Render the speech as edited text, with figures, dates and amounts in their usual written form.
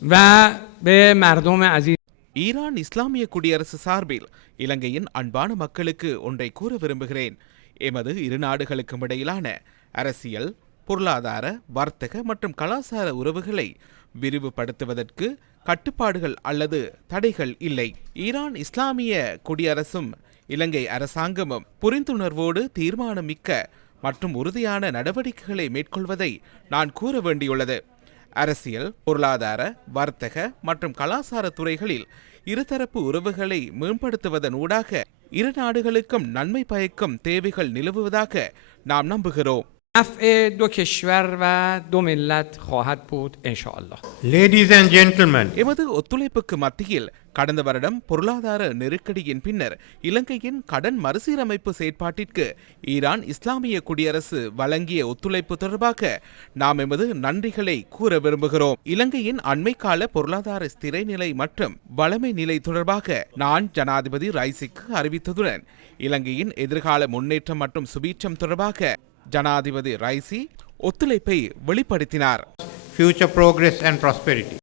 و به مردم عزیز Iran இஸ்லாமிய குடியரசு சார்பில் இலங்கையின் அன்பான மக்களுக்கு ஒன்றை கூற விரும்புகிறேன். எமது இரு நாடுகளுக்கும் இடையிலான அரசியல், பொருளாதார, வர்த்தக மற்றும் கலாச்சார உறவுகளை விரிவுபடுத்துவதற்கு கட்டுப்பாடுகள் அல்லது தடைகள் இல்லை. ஈரான் இஸ்லாமிய குடியரசும் இலங்கை அரசாங்கமும் புரிந்துணர்வோடு தீர்மானமிக்க மற்றும் உறுதியான நடவடிக்கைகளை மேற்கொள்வதை நான் கூற வேண்டியுள்ளது. அரசியல், பொருளாதார, வர்த்தக மற்றும் கலாச்சார துறைகளில் இருதரப்பு உறவுகளை மேம்படுத்துவதன் ஊடாக இரு நாடுகளுக்கும் நன்மை பயக்கும் தேவைகள் நிலவுவதாக நாம் நம்புகிறோம். نفع دو کشور و دو ملت خواهد بود انشاءالله. Ladies and gentlemen, எமது ஒத்துழைப்புக்கு மத்தியில் கடந்த வருடம் பொருளாதார நெருக்கடியின் பின்னர் இலங்கையின் கடன் மறுசீரமைப்பு செயற்பாட்டிற்கு ஈரான் இஸ்லாமிய குடியரசு வழங்கிய ஒத்துழைப்பு தொடர்பாக நாம் எமது நன்றிகளை கூற விரும்புகிறோம். இலங்கையின் அண்மைக்கால பொருளாதார ஸ்திரைநிலை மற்றும் வளமை நிலை தொடர்பாக நான் ஜனாதிபதி ரைசிக்கு அறிவித்ததுடன் இலங்கையின் எதிர்கால முன்னேற்றம் மற்றும் சுபீட்சம் தொடர்பாக ஜனாதிபதி ரைசி ஒத்துழைப்பை வெளிப்படுத்தினார். future progress and prosperity.